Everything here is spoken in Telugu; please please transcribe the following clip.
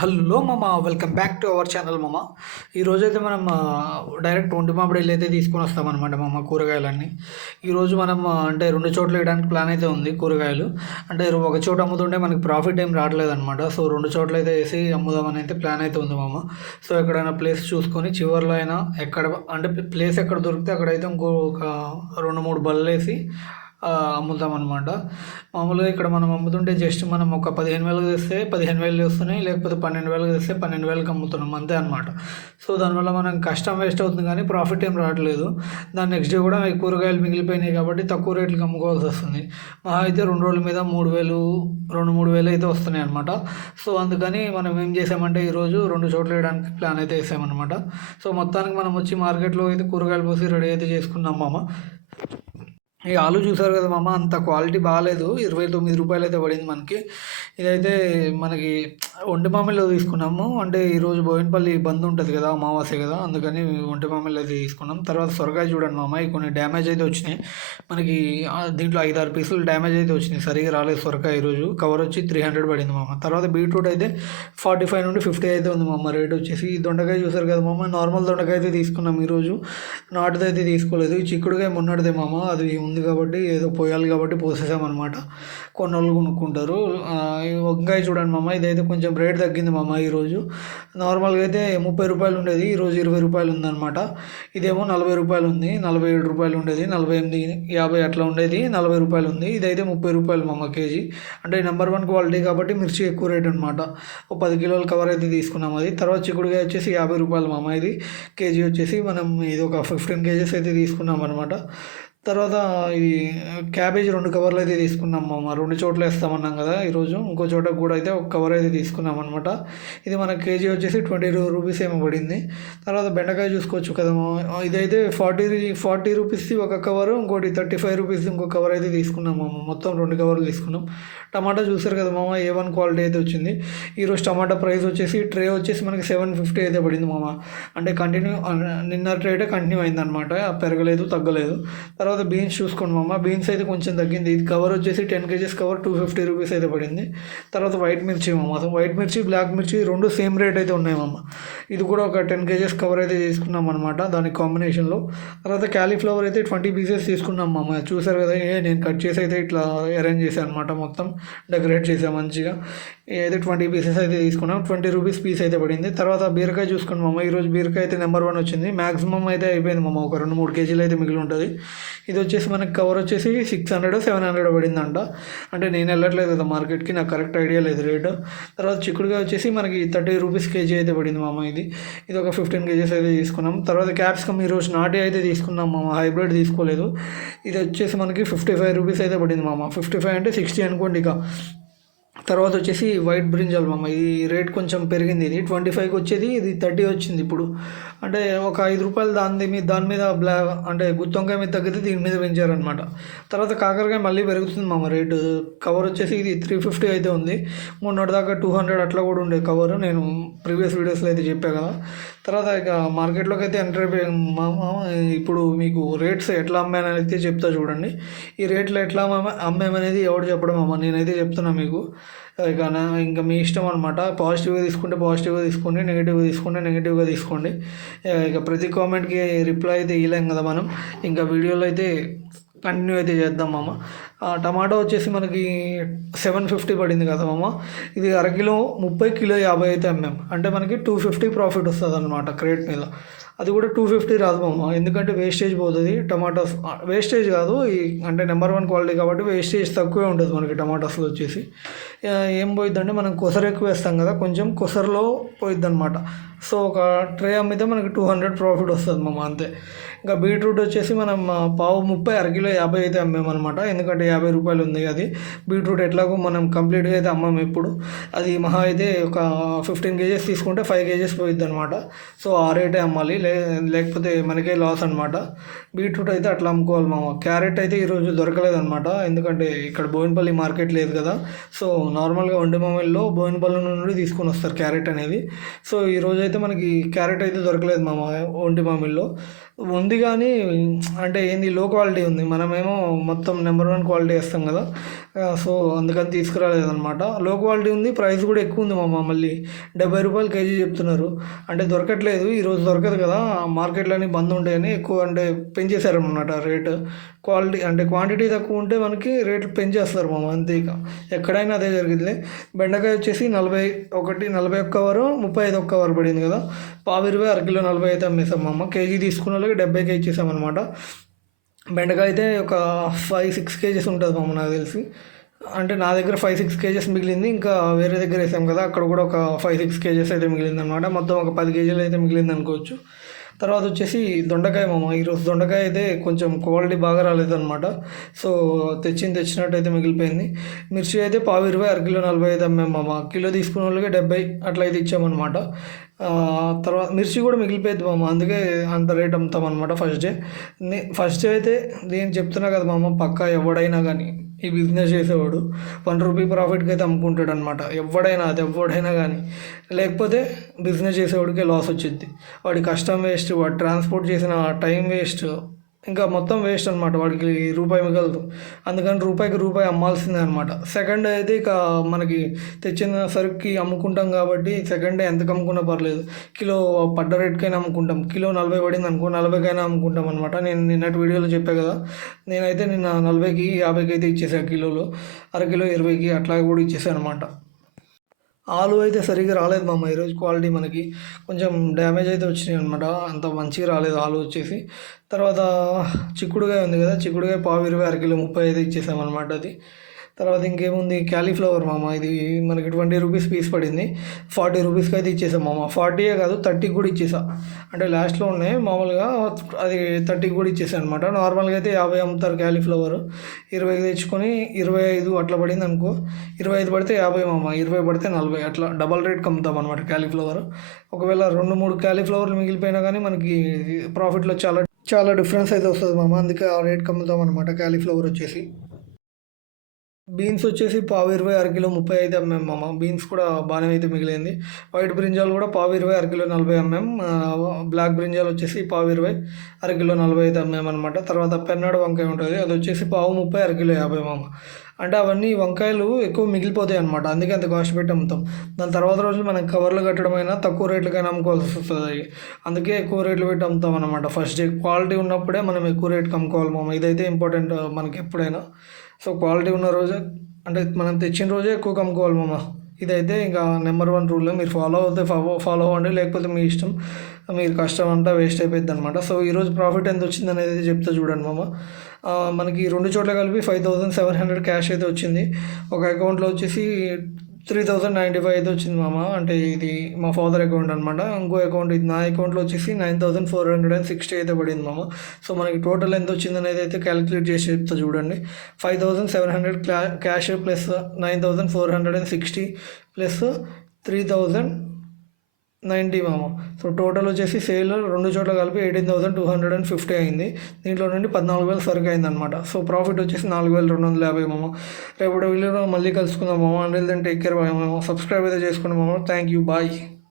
హలో మామ, welcome back to our channel మామ. ఈరోజైతే మనం డైరెక్ట్ ఒంటి మామిడి అయితే తీసుకొని వస్తామన్నమాట మామ కూరగాయలన్నీ. ఈరోజు మనం అంటే రెండు చోట్ల వేయడానికి ప్లాన్ అయితే ఉంది కూరగాయలు. అంటే ఒక చోట అమ్ముతుంటే మనకి ప్రాఫిట్ ఏం రావట్లేదు అనమాట. సో రెండు చోట్ల అయితే వేసి అమ్ముదామని అయితే ప్లాన్ అయితే ఉంది మామ. సో ఎక్కడైనా ప్లేస్ చూసుకొని చివర్లో అయినా ఎక్కడ అంటే ప్లేస్ ఎక్కడ దొరికితే అక్కడైతే ఒక 2-3 బళ్ళు వేసి అమ్ముతామన్నమాట. మామూలుగా ఇక్కడ మనం అమ్ముతుంటే జస్ట్ మనం ఒక 15,000 తెస్తే 15,000 వస్తున్నాయి, లేకపోతే 12,000 తెస్తే 12,000కి అమ్ముతున్నాం అంతే అనమాట. సో దానివల్ల మనం కష్టం వేస్ట్ అవుతుంది కానీ ప్రాఫిట్ ఏం రావట్లేదు. దాని నెక్స్ట్ డే కూడా ఈ కూరగాయలు మిగిలిపోయినాయి కాబట్టి తక్కువ రేట్లకి అమ్ముకోవాల్సి వస్తుంది. మహా అయితే 2 రోజుల మీద 3,000 2-3,000 అయితే వస్తున్నాయి అనమాట. సో అందుకని మనం ఏం చేసామంటే ఈరోజు రెండు చోట్ల వేయడానికి ప్లాన్ అయితే వేసామన్నమాట. సో మొత్తానికి మనం వచ్చి మార్కెట్లో అయితే కూరగాయలు పోసి రెడీ అయితే చేసుకున్నాం మామ. ఈ ఆలు చూసారు కదా మామ, అంత క్వాలిటీ బాగాలేదు. 29 రూపాయలు అయితే పడింది మనకి. ఇదైతే మనకి ఒంటి మామిడిలో తీసుకున్నాము. అంటే ఈరోజు బోయినపల్లి బంద్ ఉంటుంది కదా, అమావాస్య కదా, అందుకని ఒంటి మామిడిలో అయితే తీసుకున్నాం. తర్వాత సొరకాయ చూడండి మామ, కొన్ని డ్యామేజ్ అయితే వచ్చినాయి మనకి. దీంట్లో 5-6 పీసులు డ్యామేజ్ అయితే వచ్చినాయి, సరిగా రాలేదు సొరకాయ. ఈరోజు కవర్ వచ్చి 300 పడింది మామ. తర్వాత బీట్రూట్ అయితే 45 నుండి 50 అయితే ఉంది మామ రేట్ వచ్చేసి. ఈ దొండకాయ చూసారు కదా మామ, నార్మల్ దొండకాయ అయితే తీసుకున్నాం ఈరోజు, నాటుదైతే తీసుకోలేదు. ఈ చిక్కుడుకాయ మొన్నటిదే మామ, అది ఉంది కాబట్టి ఏదో పోయాలి కాబట్టి పోసేసామన్నమాట. కొన్నోళ్ళు కొనుక్కుంటారు. వంకాయ చూడండి మామ, ఇదైతే కొంచెం రేట్ తగ్గింది మామ ఈరోజు. నార్మల్గా అయితే 30 రూపాయలు ఉండేది, ఈరోజు 20 రూపాయలు ఉందన్నమాట. ఇదేమో 40 రూపాయలు ఉంది, 47 రూపాయలు ఉండేది, 48, 50 అట్లా ఉండేది, 40 రూపాయలు ఉంది. ఇదైతే 30 రూపాయలు మామ కేజీ. అంటే నెంబర్ 1 క్వాలిటీ కాబట్టి మిర్చి ఎక్కువ రేట్ అనమాట. ఒక 10 కిలోల కవర్ అయితే తీసుకున్నాం అది. తర్వాత చిక్కుడుకాయ వచ్చేసి 50 రూపాయలు మామ, ఇది కేజీ వచ్చేసి. మనం ఇది ఒక 15 కేజెస్ అయితే తీసుకున్నాం అనమాట. తర్వాత ఇది క్యాబేజ్ 2 కవర్లు అయితే తీసుకున్నాం మామ. 2 చోట్ల వేస్తామన్నాం కదా ఈరోజు, ఇంకో చోట కూడా అయితే ఒక కవర్ అయితే తీసుకున్నాం అనమాట. ఇది మన కేజీ వచ్చేసి 20 రూపీస్ ఏమో పడింది. తర్వాత బెండకాయ చూసుకోవచ్చు కదా, ఇదైతే 40 రూపీస్ది ఒక కవరు, ఇంకోటి 35 రూపీస్ది ఇంకో కవర్ అయితే తీసుకున్నాం మామ. మొత్తం 2 కవర్లు తీసుకున్నాం. టమాటా చూసారు కదా మామ, A1 క్వాలిటీ అయితే వచ్చింది. ఈరోజు టమాటా ప్రైస్ వచ్చేసి ట్రే వచ్చేసి మనకి 750 అయితే పడింది మామ. అంటే కంటిన్యూ నిన్న రేటే కంటిన్యూ అయిందనమాట, పెరగలేదు తగ్గలేదు. తర్వాత బీన్స్ చూసుకోండి మామ, బీన్స్ అయితే కొంచెం తగ్గింది. ఇది కవర్ వచ్చేసి 10 కేజెస్ కవర్ 250 రూపీస్ అయితే పడింది. తర్వాత వైట్ మిర్చి మామ, వైట్ మిర్చి బ్లాక్ మిర్చి రెండు సేమ్ రేట్ అయితే ఉన్నాయి మామ. ఇది కూడా ఒక 10 కేజెస్ కవర్ అయితే తీసుకున్నాం అనమాట దానికి కాంబినేషన్లో. తర్వాత క్యాలీఫ్లవర్ అయితే 20 పీసెస్ తీసుకున్నాం మామ. చూసారు కదా, నేను కట్ చేసి అయితే ఇట్లా అరేంజ్ చేశాను అనమాట, మొత్తం డెకరేట్ చేసాను మంచిగా. అయితే 20 పీసెస్ అయితే తీసుకున్నాం, 20 రూపీస్ పీస్ అయితే పడింది. తర్వాత బీరకాయ చూసుకోండి మామ, ఈరోజు బీరకాయ అయితే నెంబర్ 1 వచ్చింది. మ్యాక్సిమం అయితే అయిపోయింది మామ, ఒక 2-3 కేజీలు అయితే మిగిలి ఉంటుంది. ఇది వచ్చేసి మనకి కవర్ వచ్చేసి 600-700 పడిందంట. అంటే నేను వెళ్ళట్లేదు కదా మార్కెట్కి, నాకు కరెక్ట్ ఐడియా లేదు రేటు. తర్వాత చిక్కుడుగా వచ్చేసి మనకి 30 రూపీస్ కేజీ అయితే పడింది మామ. ఇది ఒక 15 కేజీస్ అయితే తీసుకున్నాం. తర్వాత క్యాప్సికమ్ ఈరోజు నాటి అయితే తీసుకున్నాం మామ, హైబ్రిడ్ తీసుకోలేదు. ఇది వచ్చేసి మనకి 55 రూపీస్ అయితే పడింది మామ. 55 అంటే 60 అనుకోండి ఇక. తర్వాత వచ్చేసి వైట్ బ్రింజాల్ మామ, ఈ రేట్ కొంచెం పెరిగింది. ఇది 25కి వచ్చేది, ఇది 30 వచ్చింది ఇప్పుడు. అంటే ఒక 5 రూపాయలు దాని మీద అంటే గుత్తొంకాయ మీద తగ్గితే దీని మీద పెంచారనమాట. తర్వాత కాకరకాయ మళ్ళీ పెరుగుతుంది మామ రేటు. కవర్ వచ్చేసి ఇది 350 అయితే ఉంది. మొన్నటిదాకా 200 అట్లా కూడా ఉండే కవర్, నేను ప్రీవియస్ వీడియోస్లో అయితే చెప్పా కదా. తర్వాత ఇక మార్కెట్లోకి అయితే ఎంటర్ అయిపోయాం మామ. ఇప్పుడు మీకు రేట్స్ ఎట్లా అమ్మానని అయితే చెప్తా చూడండి. ఈ రేట్లు ఎట్లా అమ్మామనేది ఎవరు చెప్పడం మామ, నేనైతే చెప్తున్నా మీకు. ఇక ఇంకా మీ ఇష్టం అనమాట. పాజిటివ్గా తీసుకుంటే పాజిటివ్గా తీసుకోండి, నెగిటివ్గా తీసుకుంటే నెగిటివ్గా తీసుకోండి. ఇక ప్రతి కామెంట్కి రిప్లై అయితే ఇవ్వలేం కదా మనం. ఇంకా వీడియోలో అయితే కంటిన్యూ అయితే చేద్దాం మామ. టమాటో వచ్చేసి మనకి 750 పడింది కదా మామ. ఇది అరకిలో 30, కిలో 50 అయితే అమ్మాం. అంటే మనకి 250 ప్రాఫిట్ వస్తుంది అనమాట క్రేట్ మీద. అది కూడా 250 రాదు మామ, ఎందుకంటే వేస్టేజ్ పోతుంది. టమాటాస్ వేస్టేజ్ కాదు, అంటే నెంబర్ 1 క్వాలిటీ కాబట్టి వేస్టేజ్ తక్కువే ఉంటుంది మనకి టమాటాస్లో వచ్చేసి. ఏం పోయిద్దంటే మనం కొసరు ఎక్కువ వేస్తాం కదా, కొంచెం కొసరులో పోయిద్ది అనమాట. సో ఒక ట్రే అమ్మితే మనకి 200 ప్రాఫిట్ వస్తుంది మామ, అంతే. ఇంకా బీట్రూట్ వచ్చేసి మనం పావు 30, అరకిలో 50 అయితే అమ్మామన్నమాట. ఎందుకంటే 50 రూపాయలు ఉంది అది. బీట్రూట్ ఎట్లాగో మనం కంప్లీట్గా అయితే అమ్మాము ఎప్పుడు. అది మహా అయితే ఒక 15 కేజెస్ తీసుకుంటే 5 కేజెస్ పోయిద్ది అనమాట. సో ఆ రేటే అమ్మాలి, లేకపోతే మనకే లాస్ అనమాట. బీట్రూట్ అయితే అట్లా అమ్ముకోవాలి మామ. క్యారెట్ అయితే ఈరోజు దొరకలేదన్నమాట, ఎందుకంటే ఇక్కడ బోయినపల్లి మార్కెట్ లేదు కదా. సో నార్మల్గా ఒంటిమామిడిలో బోయినపల్లి నుండి తీసుకొని వస్తారు క్యారెట్ అనేది. సో ఈరోజు అయితే మనకి క్యారెట్ అయితే దొరకలేదు మామ ఒంటిమామిడిలో. ఉంది కానీ అంటే ఏంది లో క్వాలిటీ ఉంది. మనమేమో మొత్తం నెంబర్ 1 క్వాలిటీ ఏస్తాం కదా! సో, అందుకని తీసుకురాలేదనమాట. లో క్వాలిటీ ఉంది. ప్రైస్ కూడా ఎక్కువ ఉంది మామ. మళ్ళీ రూ. 70 కేజీ చెప్తున్నారు. అంటే దొరకట్లేదు. ఈరోజు దొరకదు కదా! మార్కెట్‌లన్నీ బంద్ ఉంటాయని ఎక్కువ అంటే పెంచేశారనమాట రేటు. క్వాలిటీ అంటే క్వాంటిటీ తక్కువ ఉంటే మనకి రేట్లు పెంచేస్తారు మామ అంతే ఇక. ఎక్కడైనా అదే జరిగిద్దిలే. బెండకాయ వచ్చేసి 41 వరకు 35 వరకు పడింది కదా! పావు 20 అరకిలో 40 అయితే అమ్మేసాం మామ. కేజీ తీసుకున్నోళ్ళకి 70కే ఇచ్చేసామనమాట. బెండకాయ అయితే ఒక 5, 6 కేజీస్ ఉంటుంది మామ నాకు తెలిసి. అంటే నా దగ్గర 5, 6 కేజెస్ మిగిలింది. ఇంకా వేరే దగ్గర వేసాం కదా! అక్కడ కూడా ఒక 5, 6 కేజెస్ అయితే మిగిలిందనమాట. మొత్తం ఒక 10 కేజీలు అయితే మిగిలిందనుకోవచ్చు. తర్వాత వచ్చేసి దొండకాయ మామ. ఈరోజు దొండకాయ అయితే కొంచెం క్వాలిటీ బాగా రాలేదనమాట. సో, తెచ్చినట్టయితే మిగిలిపోయింది. మిర్చి అయితే పావు 20 అరకిలో 45 అమ్మాం మామ. కిలో తీసుకున్న వాళ్ళకి 70 అట్లా అయితే ఇచ్చామన్నమాట. తర్వాత మిర్చి కూడా మిగిలిపోయింది మామ. అందుకే అంత రేట్ అమ్ముతామన్నమాట ఫస్ట్ డే అయితే నేను చెప్తున్నా కదా మామ, పక్కా ఎవడైనా కానీ ఈ బిజినెస్ చేసేవాడు ₹1 ప్రాఫిట్కి అయితే అమ్ముకుంటాడు అనమాట. ఎవడైనా కానీ. లేకపోతే బిజినెస్ చేసేవాడికే లాస్ వచ్చింది. వాడి కష్టం వేస్ట్, వాడు ట్రాన్స్పోర్ట్ చేసిన టైం వేస్ట్, ఇంకా మొత్తం వేస్ట్ అనమాట. వాడికి రూపాయి మిగలదు. అందుకని రూపాయికి రూపాయి అమ్మాల్సిందే అనమాట. సెకండ్ డే అయితే ఇక మనకి తెచ్చిన సరుకుకి అమ్ముకుంటాం కాబట్టి సెకండ్ డే ఎంతకు అమ్ముకున్నా పర్లేదు. కిలో పడ్డ రేట్కైనా అమ్ముకుంటాం. కిలో 40 పడింది అనుకో 40కైనా అమ్ముకుంటాం అనమాట. నేను నిన్నటి వీడియోలో చెప్పా కదా, నేనైతే నిన్న 40కి 50కి అయితే ఇచ్చేసాను కిలోలో. అరకిలో 20కి అట్లా కూడా ఇచ్చేసాను అనమాట. ఆలు అయితే సరిగ్గా రాలేదు మామ. ఈరోజు క్వాలిటీ మనకి కొంచెం డ్యామేజ్ అయితే వచ్చినాయి అనమాట. అంత మంచిగా రాలేదు ఆలు వచ్చేసి. తర్వాత చిక్కుడుకాయ ఉంది కదా, చిక్కుడుకాయ పావు 20 అరకిలో 35 ఇచ్చేసామన్నమాట అది. తర్వాత ఇంకేముంది, క్యాలీఫ్లవర్ మామ. ఇది మనకి ₹20 పీస్ పడింది. ₹40కి అయితే ఇచ్చేసాం మామ. 40 కాదు 30కి కూడా ఇచ్చేసా. అంటే లాస్ట్లో ఉన్నాయి మామూలుగా, అది 30కి కూడా ఇచ్చేసాను అనమాట. నార్మల్గా అయితే 50 అమ్ముతారు క్యాలీఫ్లవర్. 20కి తెచ్చుకొని 25 అట్లా పడింది అనుకో. 25 పడితే 50 మామ, 20 పడితే 40 అట్లా డబల్ రేట్కి అమ్ముతాం అనమాట క్యాలీఫ్లవర్. ఒకవేళ 2-3 క్యాలీఫ్లవర్లు మిగిలిపోయినా కానీ మనకి ప్రాఫిట్లో చాలా చాలా డిఫరెన్స్ అయితే వస్తుంది మామ. అందుకే ఆ రేట్కి అమ్ముతాం అనమాట క్యాలీఫ్లవర్ వచ్చేసి. బీన్స్ వచ్చేసి పావు 20 అరకిలో 35 అమ్మాం మామ. బీన్స్ కూడా బాగానే అయితే మిగిలింది. వైట్ బ్రింజాల్ కూడా పావు 20 అరకిలో 40 అమ్మాం. బ్లాక్ బ్రింజాల్ వచ్చేసి పావు 20 అరకిలో 45 అమ్మామన్నమాట. తర్వాత పెన్నాడు వంకాయ ఉంటుంది, అది వచ్చేసి పావు 30 అరకిలో 50 మామ. అంటే అవన్నీ వంకాయలు ఎక్కువ మిగిలిపోతాయి అనమాట. అందుకే అంత కాస్ట్ పెట్టి అమ్ముతాం. దాని తర్వాత రోజులు మనం కవర్లు కట్టడమైనా తక్కువ రేట్లకైనా అమ్ముకోవాల్సి వస్తుంది. అందుకే ఎక్కువ రేట్లు పెట్టి అమ్ముతాం అనమాట. ఫస్ట్ డే క్వాలిటీ ఉన్నప్పుడే మనం ఎక్కువ రేట్కి అమ్ముకోవాలి మామ. ఇదైతే ఇంపార్టెంట్ మనకి ఎప్పుడైనా. సో, క్వాలిటీ ఉన్న రోజే అంటే మనం తెచ్చిన రోజే ఎక్కువ అమ్ముకోవాలి మామ. ఇదైతే ఇంకా నెంబర్ 1 రూల్. మీరు ఫాలో అవుతే ఫాలో అవ్వండి, లేకపోతే మీ ఇష్టం. మీరు కష్టం అంతా వేస్ట్ అయిపోయింది అనమాట. సో, ఈరోజు ప్రాఫిట్ ఎంత వచ్చింది అనేది చెప్తా చూడండి మామ. మనకి 2 చోట్ల కలిపి 5700 క్యాష్ అయితే వచ్చింది. ఒక అకౌంట్లో వచ్చేసి 3095 అయితే వచ్చింది మామ. అంటే ఇది మా ఫాదర్ అకౌంట్ అనమాట. ఇంకో అకౌంట్, ఇది నా అకౌంట్లో వచ్చేసి 9460 అయితే పడింది మామ. సో, మనకి టోటల్ ఎంత వచ్చింది అనేది అయితే క్యాలిక్యులేట్ చేసి చెప్తా చూడండి. 5700 క్యాష్ ప్లస్ 9460 ప్లస్ 3090 మామ. సో, టోటల్ వచ్చేసి సేల్ 2 చోట్ల కలిపి 18250 అయింది. దీంట్లో నుండి 14,000 సరుకు అయిందనమాట. సో, ప్రాఫిట్ వచ్చేసి 4250 మామ. రేపటి వీడియోలో మళ్ళీ కలుసుకుందాం మామ. అంటిల్ దెన్ టేక్ కేర్ మామ. సబ్స్క్రైబ్ అయితే చేసుకోండి మామ. Thank you, bye.